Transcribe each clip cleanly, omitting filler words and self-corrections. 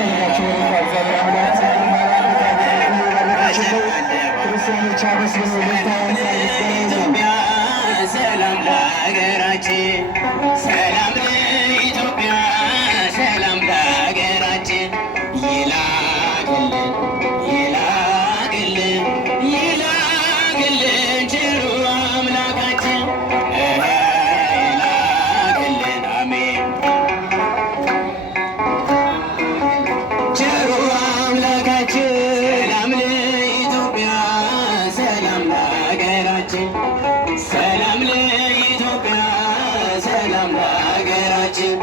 ያሰኛቸው እግዚአብሔር አምላክ ክርስቲያኖች አመስግኑ ኢትዮጵያ ሰላም ለሀገራችን፣ ሰላም ለኢትዮጵያ፣ ሰላም ለሀገራችን ይላክልን ይላክልን ይላክልን ቸሩ አምላካችን ይላክልን አሜን። ቸሩ አምላካችን ሰላም ለኢትዮጵያ፣ ሰላም ለሀገራችን፣ ሰላም ለኢትዮጵያ፣ ሰላም ለሀገራችን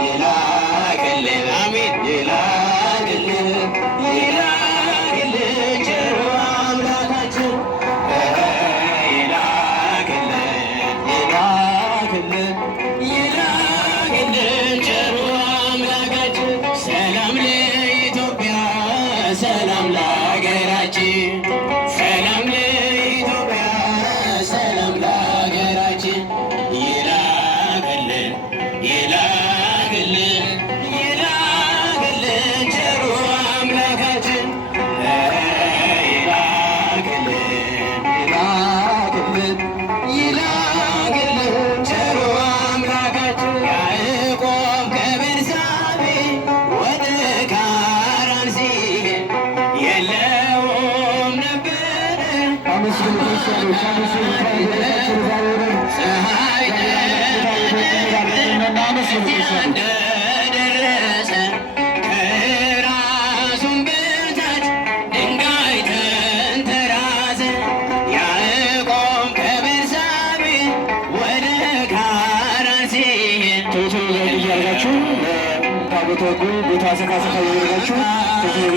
ይላክልን አሜን። ይላክልን ይላክልን ቸሩ አምላካችን ይላክልን ይላክልን ይላክልን ቸሩ አምላካችን ሰላም ለኢትዮጵያ፣ ሰላም ለሀገራችን፣ ሰላም ለኢትዮጵያ፣ ሰላም ለሀገራችን ይላክልን ይላክልን ይላክልን ቸሩ አምላካችን ይላክልን ይላክልን ቸሩ አምላካችን ያዕቆብ ከቤርሳቤ ወደ ካራን ሲሄድ የለውም ነበር አመስግኑ ክርስቲያኖች አመስግኑ ፀሐይ እንደደረሰ ከራሱም በታች ድንጋይ ተንተራሰ። ያዕቆብ ከቤርሳቤ ወደ ካራን ሲሄድ ቶሎ እያደረጋችሁ ታቦተ ሕጉ ቦታ ሰፋ ሰፋ እያደረጋችሁ ቶሎ